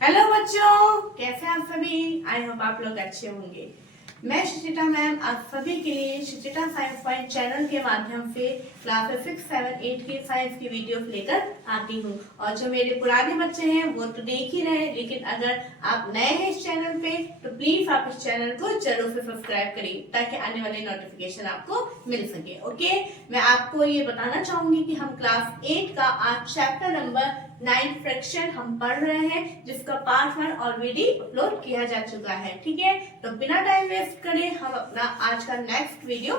Hello बच्चों, कैसे हैं आप सभी। आई होप आप लोग अच्छे होंगे। मैं सुचिता मैम आप सभी के लिए सुचिता साइंस पॉइंट चैनल के माध्यम से क्लास 6, 7, 8 की साइंस की वीडियोस लेकर आती हूँ। और जो मेरे पुराने बच्चे हैं वो तो देख ही रहे हैं, लेकिन अगर आप नए हैं इस चैनल पे तो प्लीज आप इस चैनल को जरूर से सब्सक्राइब करिए ताकि आने वाले नोटिफिकेशन आपको मिल सके। ओके, मैं आपको ये बताना चाहूंगी कि हम क्लास 8 का आज चैप्टर नंबर 9 फ्रैक्शन हम पढ़ रहे हैं, जिसका पार्ट 1 ऑलरेडी अपलोड किया जा चुका है। ठीक है, तो बिना टाइम वेस्ट करे हम अपना आज का नेक्स्ट वीडियो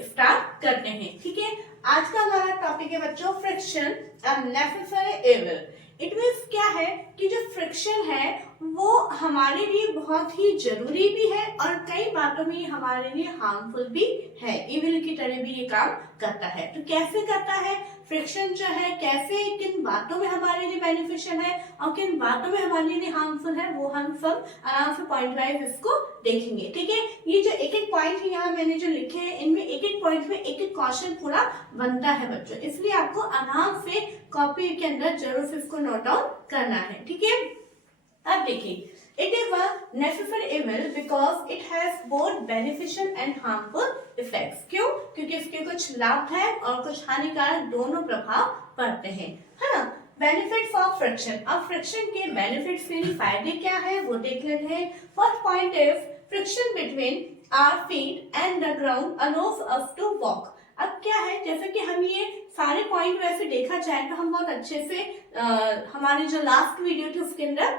स्टार्ट करते हैं। ठीक है, आज का हमारा टॉपिक है बच्चों friction a necessary evil. It means क्या है कि जो फ्रिक्शन है वो हमारे लिए बहुत ही जरूरी भी है और कई बातों में हमारे लिए हार्मफुल भी है, इविल की तरह भी ये काम करता है। तो कैसे करता है फ्रिक्शन जो है, कैसे किन बातों में हमारे लिए बेनिफिशियल है और किन बातों में हमारे लिए हार्मफुल है, वो हम सब आराम से पॉइंट वाइज इसको देखेंगे। ठीक है, ये जो एक एक पॉइंट है यहाँ मैंने जो लिखे हैं, इनमें एक एक पॉइंट में एक एक क्वेश्चन पूरा बनता है बच्चों, इसलिए आपको आराम से कॉपी के अंदर जरूर से इसको नोट डाउन करना है। ठीक है, अब देखिए, it is a necessary evil because it has both beneficial and harmful effects। क्यों? क्योंकि इसके कुछ लाभ है और कुछ हानिकारक दोनों प्रभाव पड़ते हैं, है ना। बेनिफिट्स ऑफ फ्रिक्शन, अब फ्रिक्शन के बेनिफिट्स यानी फायदे क्या है वो देख लेते हैं। First point is friction between our feet and the ground allows us to walk. अब क्या है, जैसे कि हम ये सारे पॉइंट वैसे देखा जाए तो हम बहुत अच्छे से हमारी जो लास्ट वीडियो थी उसके अंदर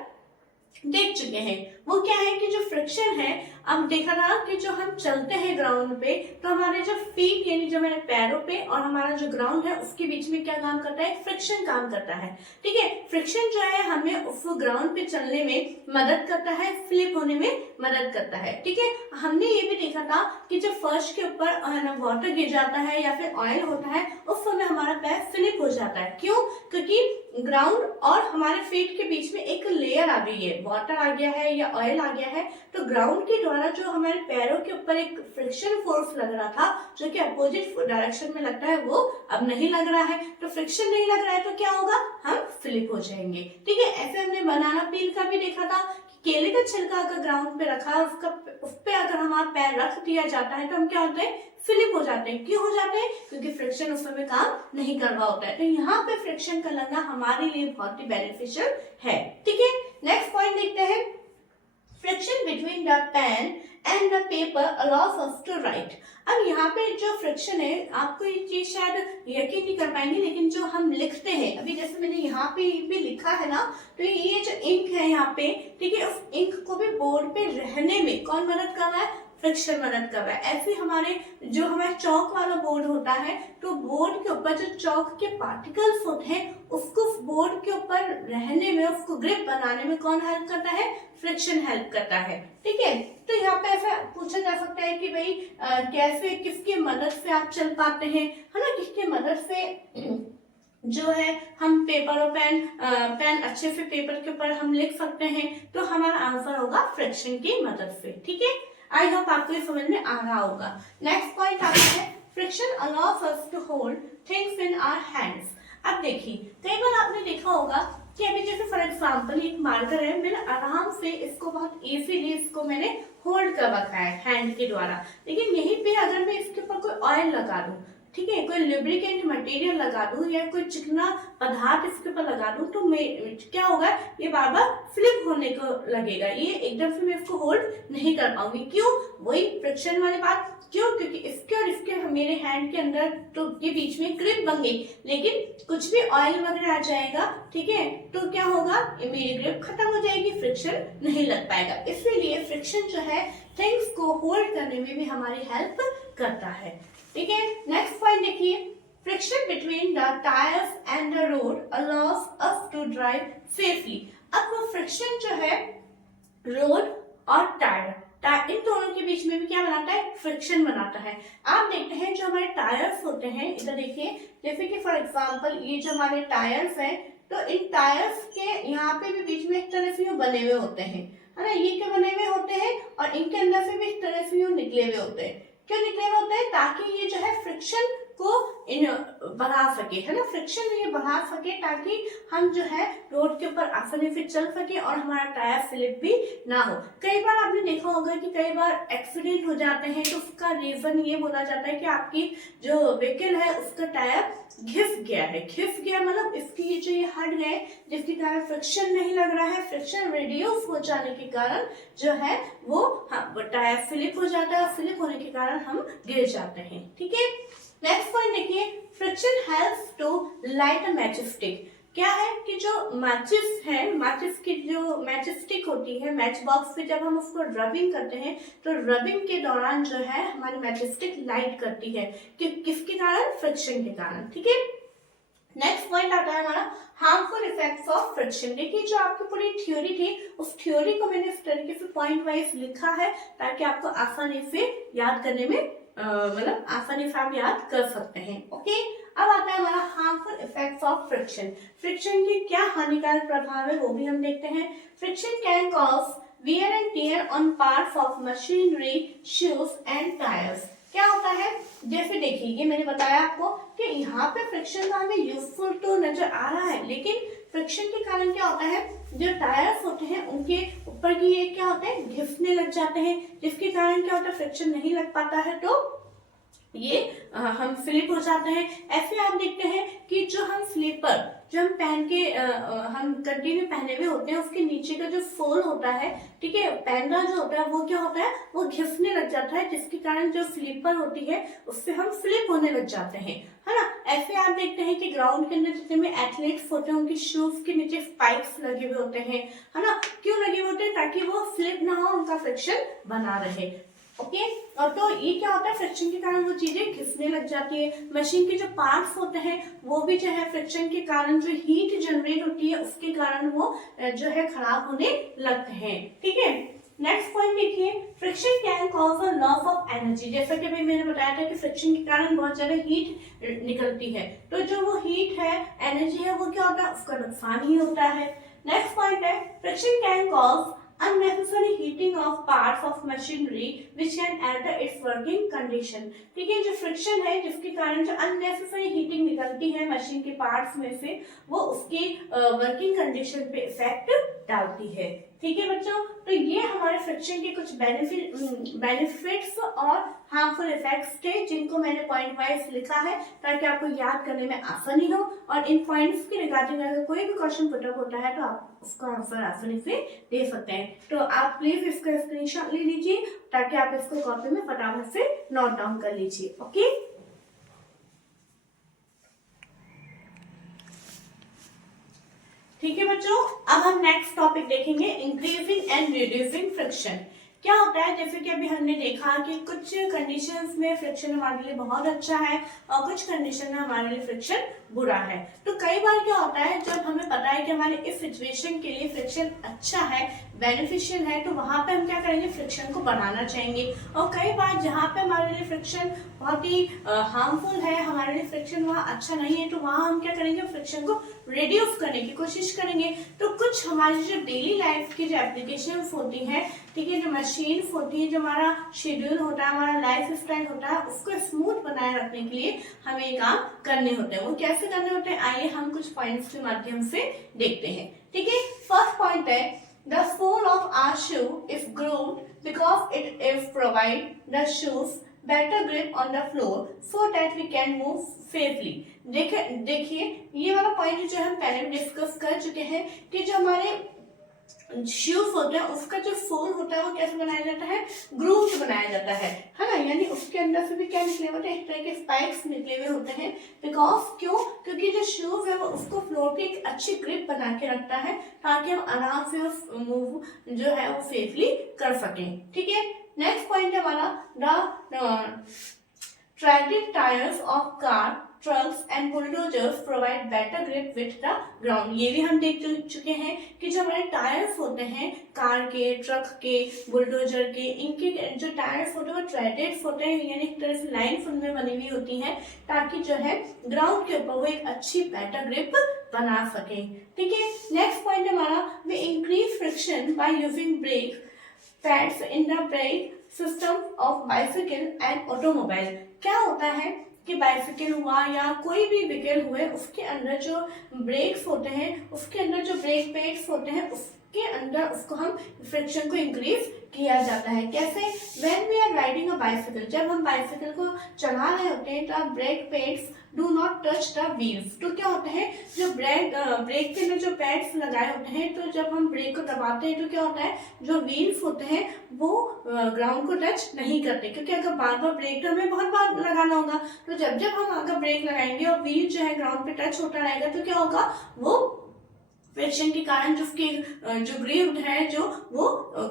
देख चुके हैं। वो क्या है कि जो फ्रिक्शन है, अब देखा था कि जो हम चलते हैं ग्राउंड पे तो हमारे जो फीट यानी जो हमारे पैरों पे और हमारा जो ग्राउंड है उसके बीच में क्या काम करता है, फ्रिक्शन काम करता है। ठीक है, फ्रिक्शन जो है हमें उस ग्राउंड पे चलने में मदद करता है, स्लिप होने में मदद करता है। ठीक है, हमने ये भी देखा था कि जब फर्श के ऊपर वाटर गिर जाता है या फिर ऑयल होता है उस समय हमारा पैर स्लिप हो जाता है। क्यों? क्योंकि ग्राउंड और हमारे फीट के बीच में एक लेयर आ गई है, वाटर आ गया है या ऑयल आ गया है, तो ग्राउंड के द्वारा जो हमारे पैरों के ऊपर एक फ्रिक्शन फोर्स लग रहा था जो कि अपोजिट डायरेक्शन में लगता है वो अब नहीं लग रहा है। तो फ्रिक्शन नहीं लग रहा है तो क्या होगा, हम स्लिप हो जाएंगे। ठीक है, ऐसे हमने बनाना पील का भी देखा था, केले का छिलका अगर ग्राउंड पे रखा है उस पे अगर हमारा पैर रख दिया जाता है तो हम क्या होते हैं, स्लिप हो जाते हैं। क्यों हो जाते हैं? क्योंकि फ्रिक्शन उस समय काम नहीं कर रहा होता है। तो यहाँ पे फ्रिक्शन का लगना हमारे लिए बहुत ही बेनिफिशियल है। ठीक है, नेक्स्ट पॉइंट देखते हैं। Friction between the pen and the paper allows us to write. अब यहाँ पे जो फ्रिक्शन है, आपको ये चीज शायद यकीन नहीं कर पाएंगे, लेकिन जो हम लिखते हैं, अभी जैसे मैंने यहाँ पे भी लिखा है ना, तो ये जो इंक है यहाँ पे, ठीक है, उस इंक को भी बोर्ड पे रहने में कौन मदद कर रहा है, फ्रिक्शन मदद कर रहा है। ऐसे हमारे जो हमारे चौक वाला बोर्ड होता है तो बोर्ड के ऊपर जो चौक के पार्टिकल्स होते हैं उसको बोर्ड के ऊपर रहने में, उसको ग्रिप बनाने में कौन हेल्प करता है, फ्रिक्शन हेल्प करता है। ठीक है, तो यहाँ पे ऐसा पूछा जा सकता है कि भाई कैसे, किसकी मदद से आप चल पाते हैं, है ना, किसकी मदद से जो है हम पेपर और पेन अच्छे से पेपर के ऊपर हम लिख सकते हैं। तो हमारा आंसर होगा फ्रिक्शन की मदद से। ठीक है, आई होप आपको ये समझ में आ रहा होगा। नेक्स्ट पॉइंट आता है friction allows us to hold things in our hands. अब देखिए, कई बार आपने देखा होगा कि अभी जैसे फॉर एग्जांपल एक मार्कर है, मैंने आराम से इसको बहुत इजीली इसको मैंने होल्ड कर रखा है हैंड के द्वारा, लेकिन यहीं पे अगर मैं इसके ऊपर कोई ऑयल लगा दूं, ठीक है, कोई लुब्रिकेंट मटेरियल लगा दूं या कोई चिकना पदार्थ इसके ऊपर लगा दूं तो मैं क्या होगा, ये बार बार फ्लिप होने को लगेगा, ये एकदम से मैं इसको होल्ड नहीं कर पाऊंगी। क्यों? वही फ्रिक्शन वाली बात। क्यों? क्योंकि इसके और इसके मेरे हैंड के अंदर तो के बीच में ग्रिप बन गई, लेकिन कुछ भी ऑयल वगैरह आ जाएगा, ठीक है, तो क्या होगा, मेरी ग्रिप खत्म हो जाएगी, फ्रिक्शन नहीं लग पाएगा। इसलिए फ्रिक्शन जो है थिंग्स को होल्ड करने में भी हमारी हेल्प करता है। ठीक है, नेक्स्ट पॉइंट देखिए, friction between the tyres and the road allows us to drive safely. अब वो फ्रिक्शन जो है रोड और टायर इन दोनों के बीच में भी क्या बनाता है, फ्रिक्शन बनाता है। आप देखते हैं जो हमारे टायर्स होते हैं, इधर देखिए, जैसे कि फॉर एग्जांपल ये जो हमारे टायर्स हैं, तो इन टायर्स के यहाँ पे भी बीच में एक तरह से बने हुए होते हैं, है ना, ये क्या बने हुए होते हैं और इनके अंदर से भी इस तरह से निकले हुए होते हैं। क्यों निकले हुए होते हैं? ताकि ये जो है फ्रिक्शन को बढ़ा सके, है ना, फ्रिक्शन ये बढ़ा सके ताकि हम जो है रोड के ऊपर आसानी से चल सके और हमारा टायर स्लिप भी ना हो। कई बार आपने देखा होगा कि कई बार एक्सीडेंट हो जाते हैं तो उसका रीजन ये बोला जाता है कि आपकी जो व्हीकल है उसका टायर घिस गया है। घिस गया मतलब इसकी ये हट गए, जिसके कारण फ्रिक्शन नहीं लग रहा है। फ्रिक्शन रिड्यूस हो जाने के कारण जो है वो टायर स्लिप हो जाता है और स्लिप होने के कारण हम गिर जाते हैं। ठीक है, नेक्स्ट पॉइंट देखिए, friction helps to light a matches stick. क्या है कि जो मैचिस है, मैचिस की जो मैचिस स्टिक होती है, मैच बॉक्स पे जब हम उसको रबिंग करते हैं तो रबिंग के दौरान जो है हमारी मैचिस स्टिक लाइट करती है, किसके कारण, फ्रिक्शन के कारण। ठीक है, नेक्स्ट पॉइंट आता है हमारा हार्मफुल इफेक्ट्स ऑफ फ्रिक्शन। देखिए जो आपकी पूरी थ्योरी थी उस थ्योरी को मैंने इस तरीके से पॉइंट वाइज लिखा है ताकि आपको आसानी से याद करने में मतलब आसानी से आप याद कर सकते हैं। ओके, अब आता है हमारा harmful effects of friction. Friction के क्या हानिकारक प्रभाव है वो भी हम देखते हैं। Friction can cause wear and tear on parts of machinery, shoes and tires। क्या होता है, जैसे देखिए ये मैंने बताया आपको कि यहाँ पे फ्रिक्शन का हमें यूजफुल तो नजर आ रहा है, लेकिन फ्रिक्शन के कारण क्या होता है, जो टायर्स होते हैं उनके ऊपर की ये क्या होते हैं, घिसने लग जाते हैं, जिसके कारण क्या होता है, फ्रिक्शन नहीं लग पाता है तो ये हम स्लिप हो जाते हैं। ऐसे आप देखते हैं कि जो हम स्लीपर जो हम पहन के हम कंटिन्यू पहने हुए होते हैं उसके नीचे का जो सोल होता है, ठीक है, पहनना जो होता है वो क्या होता है, वो घिसने लग जाता है, जिसके कारण जो स्लीपर होती है उससे हम स्लिप होने लग जाते हैं, है ना। ऐसे आप देखते हैं कि ग्राउंड के अंदर जितने में एथलीट्स होते हैं उनके शूज के नीचे स्पाइक्स लगे हुए होते हैं, है ना, क्यों लगे हुए होते हैं, ताकि वो स्लिप ना हो, उनका फ्रिक्शन बना रहे। ओके, और तो ये क्या होता है, फ्रिक्शन के कारण वो चीजें घिसने लग जाती है। मशीन के जो पार्ट्स होते हैं वो भी जो है फ्रिक्शन के कारण जो हीट जनरेट होती है उसके कारण वो जो है खराब होने लगते हैं। ठीक है, नेक्स्ट पॉइंट देखिए, friction can cause a loss of energy. जैसा कि अभी मैंने बताया था कि फ्रिक्शन के कारण बहुत ज्यादा हीट निकलती है, तो जो वो हीट है, एनर्जी है, वो क्या होता है, उसका नुकसान ही होता है। नेक्स्ट पॉइंट है, friction can cause unnecessary heating of parts of machinery which can alter its working condition। ठीक है, जो फ्रिक्शन है जिसके कारण जो unnecessary heating निकलती है मशीन के पार्ट्स में से, वो उसकी वर्किंग कंडीशन पे इफेक्ट डालती है। ठीक है बच्चों, तो ये हमारे फ्रिक्शन के कुछ बेनिफिट्स और हार्मफुल इफेक्ट्स थे जिनको मैंने पॉइंट वाइज लिखा है ताकि आपको याद करने में आसानी हो, और इन पॉइंट्स के रिगार्डिंग अगर कोई भी क्वेश्चन पुटअप होता है तो आप उसका आंसर आसानी से दे सकते हैं। तो आप प्लीज इसका स्क्रीनशॉट ले लीजिए ताकि आप इसको कॉपी में फटाफट से नोट डाउन कर लीजिए। ओके, ठीक है बच्चों, अब हम नेक्स्ट टॉपिक देखेंगे, इंक्रीजिंग एंड रिड्यूसिंग फ्रिक्शन। क्या होता है, जैसे कि अभी हमने देखा कि कुछ कंडीशंस में फ्रिक्शन हमारे लिए बहुत अच्छा है और कुछ कंडीशन में हमारे लिए फ्रिक्शन बुरा है। तो कई बार क्या होता है, जब हमें पता है कि हमारे इस सिचुएशन के लिए फ्रिक्शन अच्छा है, बेनिफिशियल है, तो वहां पे हम क्या करेंगे, फ्रिक्शन को बढ़ाना चाहेंगे। और कई बार जहाँ पे हमारे लिए फ्रिक्शन बहुत ही हार्मफुल है, हमारे लिए फ्रिक्शन वहाँ अच्छा नहीं है, तो वहां हम क्या करेंगे, फ्रिक्शन को रिड्यूस करने की कोशिश करेंगे। तो कुछ हमारी जो डेली लाइफ की जो एप्लीकेशंस होती हैं, ठीक है, जो मशीन्स होती है, जो हमारा शेड्यूल होता है, हमारा लाइफ स्टाइल होता है, उसको स्मूथ बनाए रखने के लिए हमें ये काम करने होते हैं। वो कैसे करने होते हैं, आइए हम कुछ पॉइंट्स के माध्यम से देखते हैं। ठीक है, फर्स्ट पॉइंट है, the sole of our shoe is grooved because it is provide the shoes better grip on the floor so that we can move safely। देखिए ये वाला पॉइंट जो हम पहले डिस्कस कर चुके हैं कि जो हमारे शूज होते हैं उसका जो सोल होता है वो कैसे बनाया जाता है, ग्रूव्ड बनाया जाता है ना, यानी उसके अंदर से भी क्या निकले होते हैं, इस तरह के स्पाइक्स निकले हुए होते हैं। बिकॉज क्यों, क्योंकि जो शूज है वो उसको फ्लोर पे एक अच्छी ग्रिप बना के रखता है ताकि हम आराम से उस मूव जो है वो सेफली कर सकें। ठीक है, नेक्स्ट पॉइंट है हमारा, the tracked tyres of car, trucks and bulldozers provide better grip with the ground. ये भी हम देख चुके हैं कि जो हमारे टायर्स होते हैं कार के, ट्रक के, बुलडोजर के, इनके जो टायर्स होते हैं वो ट्रेडेड होते हैं, यानी एक तरह से लाइन उनमें बनी हुई होती है ताकि जो है ग्राउंड के ऊपर वो एक अच्छी बेटर ग्रिप बना सके। ठीक है, नेक्स्ट पॉइंट हमारा, we increase friction by using brake pads in the brake system of bicycle and automobile. क्या होता है कि बाइसिकल हुआ या कोई भी व्हीकल हुए, उसके अंदर जो ब्रेक्स होते हैं, उसके अंदर जो ब्रेक पैड्स होते हैं, उसके अंदर उसको हम फ्रिक्शन को इंक्रीज किया जाता है। कैसे? When we are riding a bicycle, जब हम बाइसिकल को चला रहे होते हैं तो brake pads do not touch the wheels. तो क्या होता है, जो ब्रेक के अंदर जो पैड्स लगाए होते हैं, तो जब हम ब्रेक को दबाते हैं तो क्या होता है, जो व्हील्स होते हैं वो ग्राउंड को टच नहीं करते, क्योंकि अगर बार बार ब्रेक तो हमें बहुत बार लगाना होगा। तो जब जब हम अगर ब्रेक लगाएंगे और व्हील जो है ग्राउंड पे टच होता रहेगा तो क्या होगा, वो फ्रिक्शन के कारण जो उसके जो ग्रिप है जो वो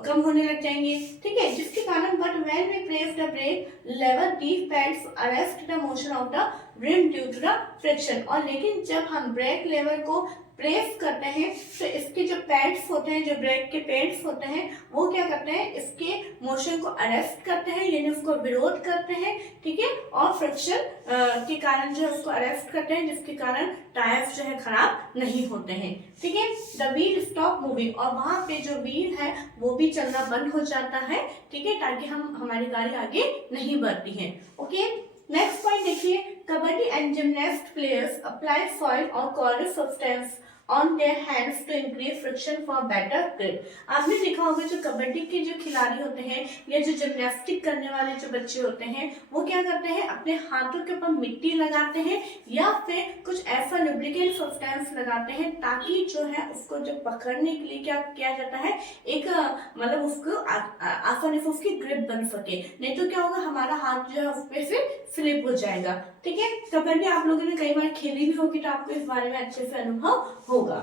कम होने लग जाएंगे, ठीक है, जिसके कारण but when we press the brake lever these pads arrest the motion of the rim due to the friction. और लेकिन जब हम ब्रेक लेवर को प्रेस करते हैं तो इसके जो पैड्स होते हैं, जो ब्रेक के पैड्स होते हैं, वो क्या करते हैं, इसके मोशन को अरेस्ट करते हैं, यानी उसको विरोध करते हैं, ठीक है, और फ्रिक्शन के कारण जो है उसको अरेस्ट करते हैं, जिसके कारण टायर्स जो है खराब नहीं होते हैं, ठीक है। द व्हील स्टॉप मूविंग, और वहां पे जो व्हील है वो भी चलना बंद हो जाता है, ठीक है, ताकि हमारी गाड़ी आगे नहीं बढ़ती है। ओके, नेक्स्ट पॉइंट देखिए, kabaddi and gymnast players apply soil और cords substance on their hands to increase friction for better grip। आपने देखा होगा जो कबड्डी के जो खिलाड़ी होते हैं या जो जिम्नास्टिक करने वाले जो बच्चे होते हैं, वो क्या करते हैं, अपने हाथों के ऊपर मिट्टी लगाते हैं या फिर कुछ ऐसा लुब्रिकेंट सब्सटेंस लगाते हैं, ताकि जो है उसको जो पकड़ने के लिए क्या किया जाता है, एक मतलब उसको आसानी से उसकी ग्रिप बन सके, नहीं तो क्या होगा, हमारा हाथ जो है उस पे से स्लिप हो जाएगा, ठीक है। कबड्डी आप लोगों ने कई बार खेली भी होगी तो आपको इस बारे में अच्छे से अनुभव होगा।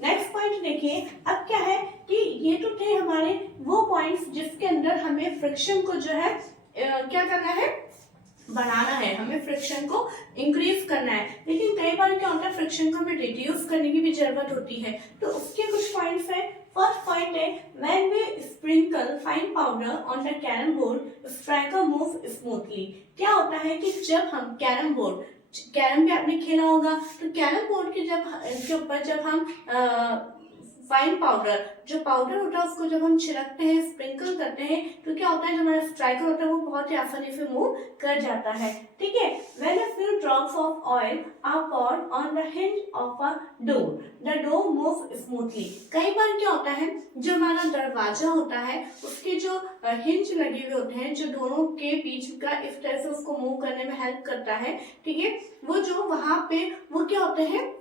नेक्स्ट पॉइंट देखिए, अब क्या है कि ये तो थे हमारे वो पॉइंट्स जिसके अंदर हमें फ्रिक्शन को जो है क्या करना है, बढ़ाना है, हमें फ्रिक्शन को इंक्रीज करना है। लेकिन कई बार क्या होता है, फ्रिक्शन को हमें रिड्यूस करने की भी जरूरत होती है, तो उसके कुछ पॉइंट्स है। फर्स्ट पॉइंट है, when we sprinkle fine powder on the carrom board striker move smoothly. क्या होता है कि जब हम कैरम पे आपने खेला होगा, तो कैरम बोर्ड के ऊपर जब हम फाइन पाउडर, जो पाउडर होता है उसको जब हम छिड़कते हैं, स्प्रिंकल करते हैं, तो क्या होता है, जो हमारा स्ट्राइकर होता है वो बहुत ही आसानी से मूव कर जाता है, ठीक है। When a few drops of oil are poured on the hinge of a door, the door moves smoothly। कई बार क्या होता है, जो हमारा दरवाजा होता है उसके जो हिंज लगे हुए होते हैं, जो दोनों के बीच का इस तरह से उसको मूव करने में हेल्प करता है, ठीक है, वो जो वहां पे वो क्या होते हैं,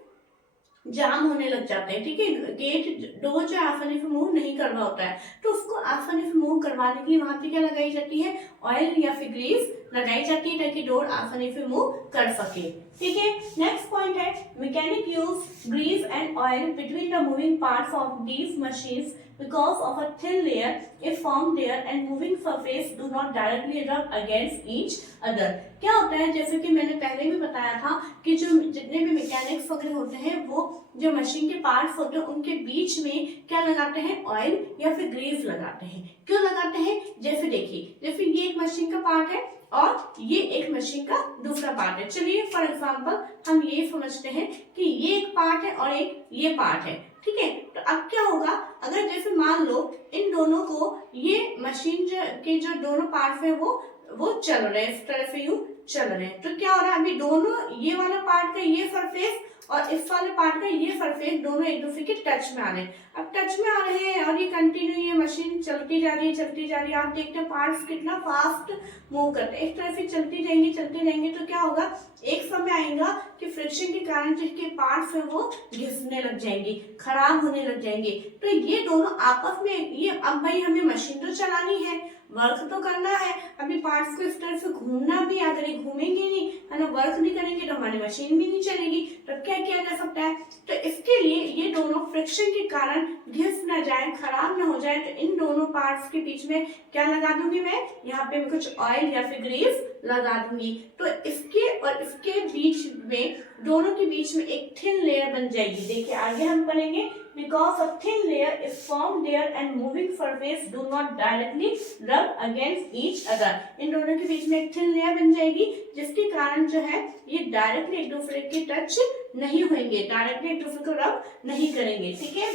जाम होने लग जाते हैं, ठीक है, गेट डोर जो आसानी से मूव नहीं कर रहा होता है, तो उसको आसानी से मूव करवाने के लिए वहां पे क्या लगाई जाती है, ऑयल या फिर ग्रीस लगाई जाती है, ताकि डोर आसानी से मूव कर सके, ठीक है। नेक्स्ट पॉइंट है, mechanic use grease and oil between the moving parts of these machines because of a thin layer is formed there and moving surface do not directly rub against each other। क्या होता है, जैसे कि मैंने पहले भी बताया था कि जो जितने भी मैकेनिक्स वगैरह होते हैं, वो जो मशीन के पार्ट्स होते हैं उनके बीच में क्या लगाते हैं, ऑयल या फिर ग्रीस लगाते हैं। क्यों लगाते हैं, जैसे देखिए, जैसे ये एक मशीन का पार्ट है और ये एक मशीन का दूसरा पार्ट है। चलिए फॉर एग्जांपल हम ये समझते हैं कि ये एक पार्ट है और एक ये पार्ट है, ठीक है। तो अब क्या होगा, अगर जैसे मान लो इन दोनों को, ये मशीन के जो दोनों पार्ट है वो चल रहे हैं, इस तरह से यूं चल रहे हैं, तो क्या हो रहा है, अभी दोनों ये वाला पार्ट का ये सरफेस और इस वाले पार्ट का ये सरफेस दोनों एक दूसरे के टच में आ रहे हैं। अब टच में आ रहे हैं और ये कंटिन्यू ये मशीन चलती जा रही है। आप देखते हैं पार्ट्स कितना फास्ट मूव करते हैं, इस तरह से चलती जाएंगे तो क्या होगा, एक समय आएगा कि फ्रिक्शन के कारण जिसके पार्ट्स है वो घिसने लग जाएंगे, खराब होने लग जाएंगे। तो ये दोनों आपस में, ये अब भाई हमें मशीन तो चलानी है, वर्क तो करना है, अभी पार्ट्स को इस तरह से घूमना भी, अगर ये घूमेंगे नहीं है ना, वर्क नहीं करेंगे तो हमारी मशीन भी नहीं चलेगी। तब क्या किया जा सकता है, तो इसके लिए ये दोनों फ्रिक्शन के कारण घिस ना जाए, खराब ना हो जाए, तो इन दोनों पार्ट्स के बीच में क्या लगा दूंगी मैं, यहाँ पे कुछ ऑयल या फिर ग्रीस लगा दूंगी। तो इसके और इसके बीच में, दोनों के बीच में एक थिन लेयर बन जाएगी। देखिए आगे हम पढ़ेंगे, because a thin layer is formed there and moving surface do not directly rub against each other। इन दोनों के बीच में एक थिन लेयर बन जाएगी, जिसके कारण जो है ये डायरेक्टली एक दूसरे के टच नहीं होंगे, डायरेक्टली एक दूसरे को रब नहीं करेंगे, ठीक है।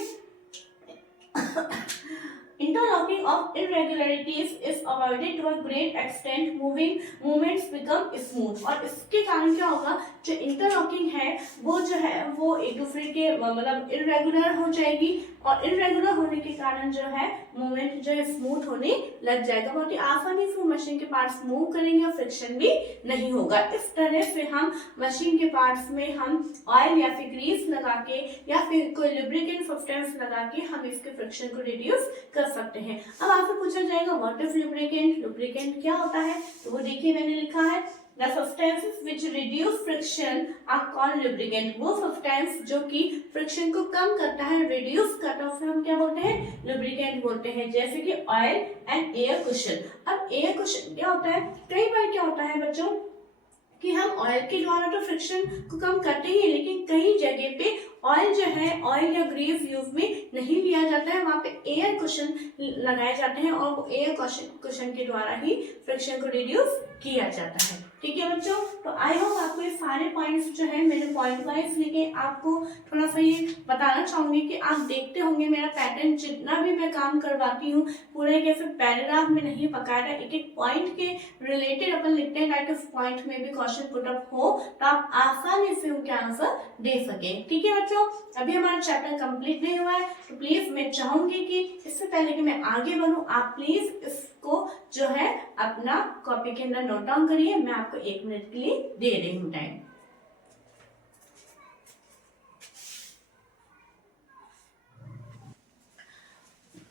In interlocking of irregularities is avoided to a great extent, movements become smooth। और इसके कारण क्या होगा, जो इंटरलॉकिंग है वो जो है वो एक दूसरे के मतलब इरेगुलर हो जाएगी, और इरेगुलर होने के कारण जो है मूवमेंट जो है स्मूथ होने लग जाएगा, बहुत ही आसानी से मशीन के पार्ट्स मूव करेंगे और फ्रिक्शन भी नहीं होगा। इस तरह से हम मशीन के पार्ट्स में हम ऑयल या फिर ग्रीस लगा के या फिर कोई लुब्रिकेंट सब्सटेंस लगा के हम इसके फ्रिक्शन को रिड्यूस कर सकते हैं। अब आपसे पूछा जाएगा व्हाट इज लुब्रिकेंट, लुब्रिकेंट क्या होता है, तो वो देखिए मैंने लिखा है The substances which reduce friction are called lubricant। वो सब्सटेंस जो कि फ्रिक्शन को कम करता है, रिड्यूस करता है, उसे हम क्या बोलते हैं, लुब्रिकेंट बोलते हैं। जैसे कि ऑयल एंड एयर कुशन। अब एयर कुशन क्या होता है, कई बार क्या होता है बच्चों कि हम ऑयल के द्वारा तो फ्रिक्शन को कम करते ही, लेकिन कई जगह पे ऑयल जो है, ऑयल या ग्रीस यूज में नहीं लिया जाता है, वहाँ पे एयर कुशन लगाए जाते हैं और वो एयर कुशन के द्वारा ही फ्रिक्शन को रिड्यूस किया जाता है। ठीक है बच्चों, तो आई होप आपको ये सारे पॉइंट्स जो है मेरे पॉइंट वाइज लेके आपको थोड़ा सा ये बताना चाहूंगी कि आप देखते होंगे मेरा पैटर्न जितना भी मैं काम करवाती हूँ पूरे कैसे पैराग्राफ में नहीं पकाया, एक एक पॉइंट के रिलेटेड अपन लिखते हैं ताकि उस पॉइंट में भी क्वेश्चन पुट अप हो तो आप आसानी से उनके आंसर दे सके। ठीक है बच्चों, अभी हमारा चैप्टर कंप्लीट नहीं हुआ है, तो प्लीज मैं चाहूंगी कि इससे पहले कि मैं आगे बढ़ूं आप प्लीज इसको जो है अपना कॉपी के अंदर नोट डाउन करिए। मैं आपको 1 मिनट के लिए दे रही हूँ टाइम।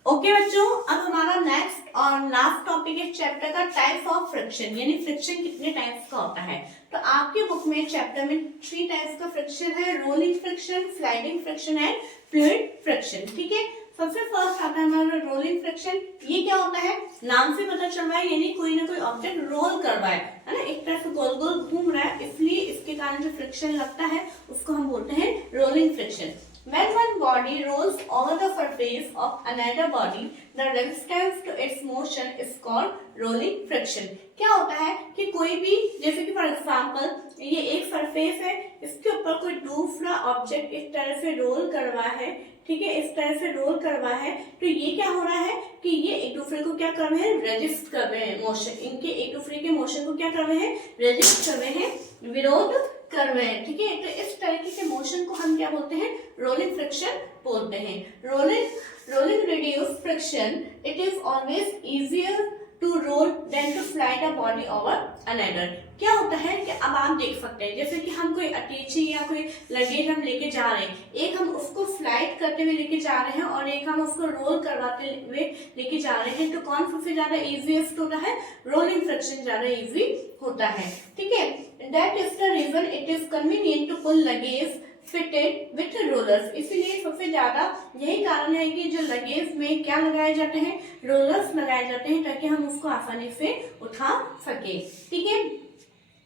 ओके बच्चों, अब हमारा नेक्स्ट और लास्ट टॉपिक है चैप्टर का टाइप्स ऑफ फ्रिक्शन, यानी फ्रिक्शन कितने टाइप्स का होता है। तो आपके बुक में चैप्टर में 3 टाइप्स का फ्रिक्शन है, rolling friction, sliding friction and fluid friction. ठीक है, सबसे फर्स्ट आता है हमारा रोलिंग फ्रिक्शन। ये क्या होता है, नाम से पता चल रहा है, यानी कोई ना कोई ऑब्जेक्ट रोल कर रहा है ना, एक तरह से गोल गोल घूम रहा है, इसलिए इसके कारण जो फ्रिक्शन लगता है उसको हम बोलते हैं rolling friction. When one body rolls over the surface of another body, the resistance to its motion is called rolling friction। क्या होता है कि कोई भी, जैसे कि फॉर एग्जाम्पल ये एक सरफेस है, इसके ऊपर कोई दूसरा ऑब्जेक्ट इस तरह से रोल कर रहा है, ठीक है, इस तरह से रोल कर रहा है, तो ये क्या हो रहा है कि ये एक दूसरे को क्या कर रहे हैं, रेजिस्ट कर रहे हैं मोशन, इनके एक दूसरे के मोशन को क्या कर रहे हैं, रेजिस्ट कर रहे हैं, विरोध कर रहे हैं। ठीक है, तो इस तरीके के मोशन को हम क्या बोलते हैं, रोलिंग फ्रिक्शन बोलते हैं। Rolling reduce friction, it is always easier to roll than to slide a body over another. क्या होता है कि अब आप देख सकते हैं जैसे कि हम कोई अटैची या कोई लगेज हम लेके जा रहे हैं, एक हम उसको स्लाइड करते हुए लेके जा रहे हैं और एक हम उसको रोल करवाते हुए लेके जा रहे हैं, तो कौन सबसे ज्यादा इजीएस्ट होता है, रोलिंग फ्रिक्शन ज्यादा इजी होता है। ठीक है, that is the reason it is convenient to pull luggage fitted with rollers. इसीलिए सबसे ज्यादा यही कारण है कि जो लगेज में क्या लगाए जाते हैं, रोलर्स लगाए जाते हैं ताकि हम उसको आसानी से उठा सके। ठीक है,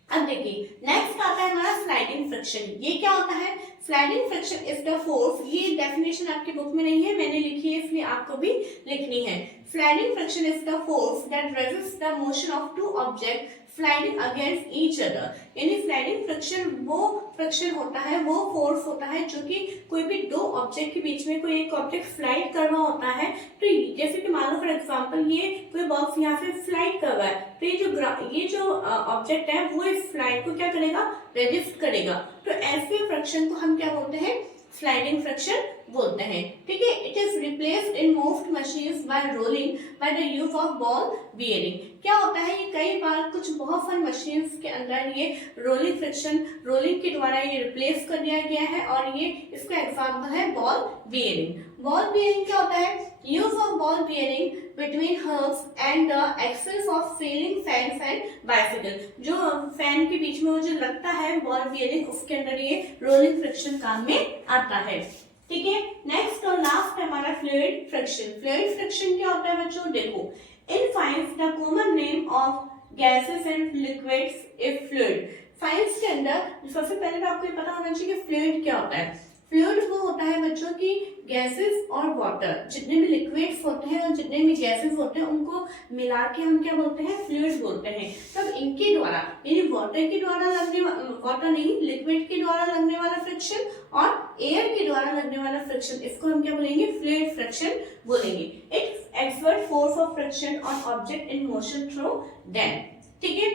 अब देखिए नेक्स्ट आता है हमारा स्लाइडिंग फ्रिक्शन। ये क्या होता है, sliding friction is the force, ये डेफिनेशन आपकी बुक में नहीं है, मैंने लिखी है इसलिए आपको भी लिखनी है। Sliding friction is the force that resist the motion of two object sliding against each other. यानी स्लाइडिंग फ्रिक्शन वो फ्रिक्शन होता है, वो फोर्स होता है जो कि कोई भी दो ऑब्जेक्ट के बीच में कोई एक ऑब्जेक्ट स्लाइड कर रहा होता है, तो जैसे कि मान लो फॉर एग्जांपल ये कोई बॉक्स यहाँ से स्लाइड कर रहा है, तो ये जो ऑब्जेक्ट है वो इस स्लाइड को क्या करेगा, रेजिस्ट करेगा, तो ऐसे फ्रिक्शन को हम क्या बोलते हैं, स्लाइडिंग फ्रिक्शन बोलते हैं। ठीक है, it is replaced in most machines bye rolling by the use of ball bearing. क्या होता है, ये कई बार कुछ बहुत सारी मशीन्स के अंदर ये रोलिंग फ्रिक्शन, रोलिंग के द्वारा ये रिप्लेस कर दिया गया है, और ये इसका एग्जांपल है बॉल बियरिंग। बॉल बियरिंग क्या होता है, use of ball bearing between hubs and the axles of ceiling fans and bicycle. जो फैन के बीच में वो जो लगता है बॉल बियरिंग, उसके अंदर ये रोलिंग फ्रिक्शन काम में आता है। ठीक है, नेक्स्ट और लास्ट है हमारा फ्लूइड फ्रिक्शन। फ्लूइड फ्रिक्शन क्या होता है बच्चों, देखो इन फाइन्स the common name of gases and liquids is fluid. फाइन्स के अंदर सबसे पहले तो आपको ये पता होना चाहिए कि फ्लूइड क्या होता है। फ्लूइड वो होता है बच्चों की गैसेस और वाटर, जितने भी लिक्विड्स होते हैं और जितने भी गैसेस होते हैं उनको मिला के हम क्या बोलते हैं, फ्लूइड बोलते हैं। तब इनके द्वारा, यानी वाटर के द्वारा लगने, वाटर नहीं लिक्विड के द्वारा लगने वाला फ्रिक्शन और एयर के द्वारा लगने वाला फ्रिक्शन, इसको हम क्या बोलेंगे, फ्लूइड फ्रिक्शन बोलेंगे। It exert force of friction on object in motion through them. ठीक है,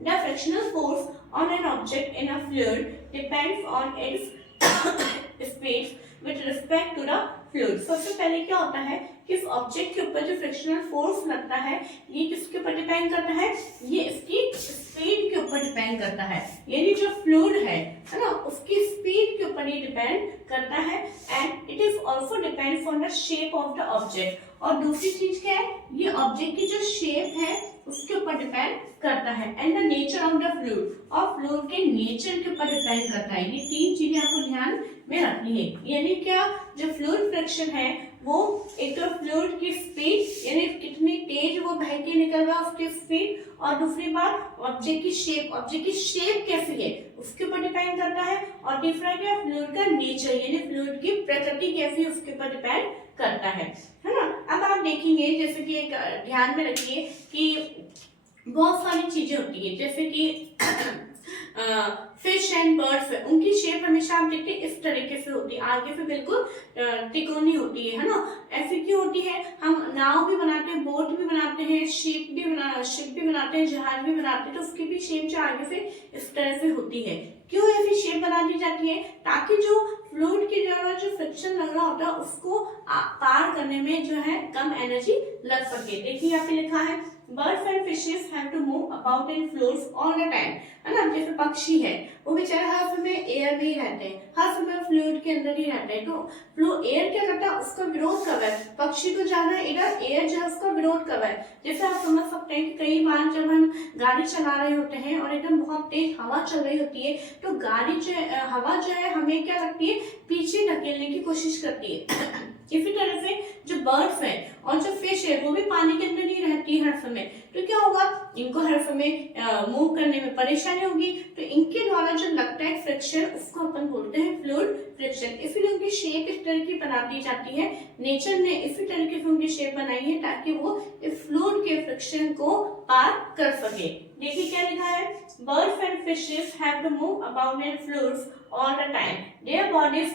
the frictional force on an object in a fluid depends on its speed with respect to the fluid. सबसे पहले क्या होता है कि इस ऑब्जेक्ट के ऊपर जो फ्रिक्शनल फोर्स लगता है ये किसके ऊपर डिपेंड करता है, ये इसकी स्पीड के ऊपर डिपेंड करता है, यानी जो फ्लूइड है ना उसकी स्पीड के ऊपर ये डिपेंड करता है। And it is also depends on the shape of the object, और दूसरी चीज क्या है, ये ऑब्जेक्ट की जो शेप है उसके ऊपर डिपेंड करता है। And the nature of the fluid, और फ्लूइड के नेचर के ऊपर डिपेंड करता है। ये तीन चीजें आपको ध्यान में रखनी है, यानी क्या, जो फ्लूइड फ्रिक्शन है वो एक तो फ्लूइड की स्पीड यानी कितनी तेज वो बह के निकल रहा है उसकी स्पीड, और दूसरी बात ऑब्जेक्ट की शेप कैसी है उसके ऊपर डिपेंड करता है, और तीसरा क्या, फ्लूइड का नेचर यानी फ्लूइड की प्रकृति कैसी है उसके ऊपर डिपेंड करता है ना। अब आप देखेंगे जैसे कि एक ध्यान में रखिए कि बहुत सारी चीजें होती है, जैसे कि फिश एंड बर्ड्स है, उनकी शेप हमेशा आप देखते हैं इस तरीके से होती है, आगे से बिल्कुल तिकोनी होती है ना। ऐसी क्यों होती है, हम नाव भी बनाते हैं, बोट भी बनाते हैं, शिप भी बनाते हैं, जहाज भी बनाते हैं, तो उसकी भी शेप जो आगे से इस तरह से होती है। क्यों ऐसी शेप बना दी जाती है, ताकि जो फ्लूइड की जो फ्रिक्शन लग रहा होता है उसको पार करने में जो है कम एनर्जी लग सके। देखिए यहाँ पे लिखा है Birds and fishes have to move about in fluids all the time, है ना। जैसे पक्षी है वो बेचारे हर समय एयर में ही रहते हैं, हर समय फ्लूइड के अंदर ही रहते हैं, तो एयर क्या करता है उसका विरोध कर रहा है, पक्षी को जाना है इधर, एयर जो है उसका विरोध कर रहा है। जैसे आप समझ सकते हैं कि कई बार जब हम गाड़ी चला रहे होते हैं और एकदम बहुत तेज हवा चल रही होती है, तो गाड़ी हवा जो है हमें क्या करती है, पीछे धकेलने की कोशिश करती है। इसी तरह से जो बर्ड्स है और जो फिश है वो भी पानी के अंदर ही रहती है हर समय, तो क्या होगा, इनको हर समय मूव करने में परेशानी होगी, तो इनके द्वारा जो लगता है फ्रिक्शन उसको अपन बोलते हैं फ्लूइड फ्रिक्शन। इसलिए उनकी शेप इस तरह की बना दी जाती है, नेचर ने इसी तरीके से उनकी शेप बनाई है ताकि वो इस फ्लूइड के फ्रिक्शन को पार कर सके। देखिए क्या लिखा है, birds and fishes have to move about in fluids all the time, their bodies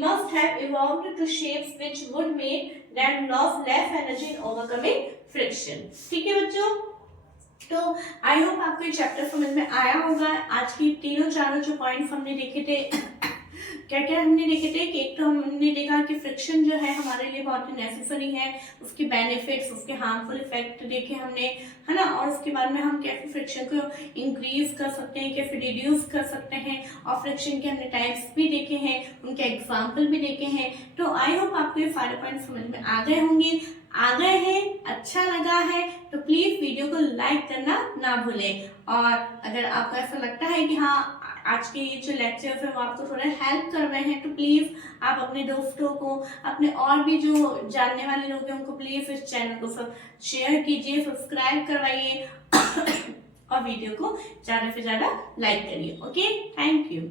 must have evolved to shapes which would make them lose less energy in overcoming friction। ठीक है बच्चों, तो आई होप आपको ये chapter समझ में आया होगा। आज की तीनों चारों जो पॉइंट्स हमने देखे थे क्या क्या हमने देखे थे कि एक तो हमने देखा कि फ्रिक्शन जो है हमारे लिए बहुत ही नेसेसरी है, उसके बेनिफिट्स, उसके हार्मफुल इफेक्ट देखे हमने, है ना, और उसके बाद में हम कैसे फ्रिक्शन को इंक्रीज कर सकते हैं, कैसे रिड्यूस कर सकते हैं, और फ्रिक्शन के हमने टाइप्स भी देखे हैं, उनके एग्जाम्पल भी देखे हैं। तो आई होप आपको ये सारे पॉइंट समझ में आ गए होंगे, आ गए हैं, अच्छा लगा है तो प्लीज वीडियो को लाइक करना ना भूलें। और अगर आपको ऐसा लगता है कि हाँ आज के ये जो लेक्चर्स है वो आपको थोड़ा हेल्प कर रहे हैं, तो प्लीज आप अपने दोस्तों को, अपने और भी जो जानने वाले लोग हैं उनको प्लीज इस चैनल को सब शेयर कीजिए, सब्सक्राइब करवाइए और वीडियो को ज्यादा से ज्यादा लाइक करिए। Okay, thank you.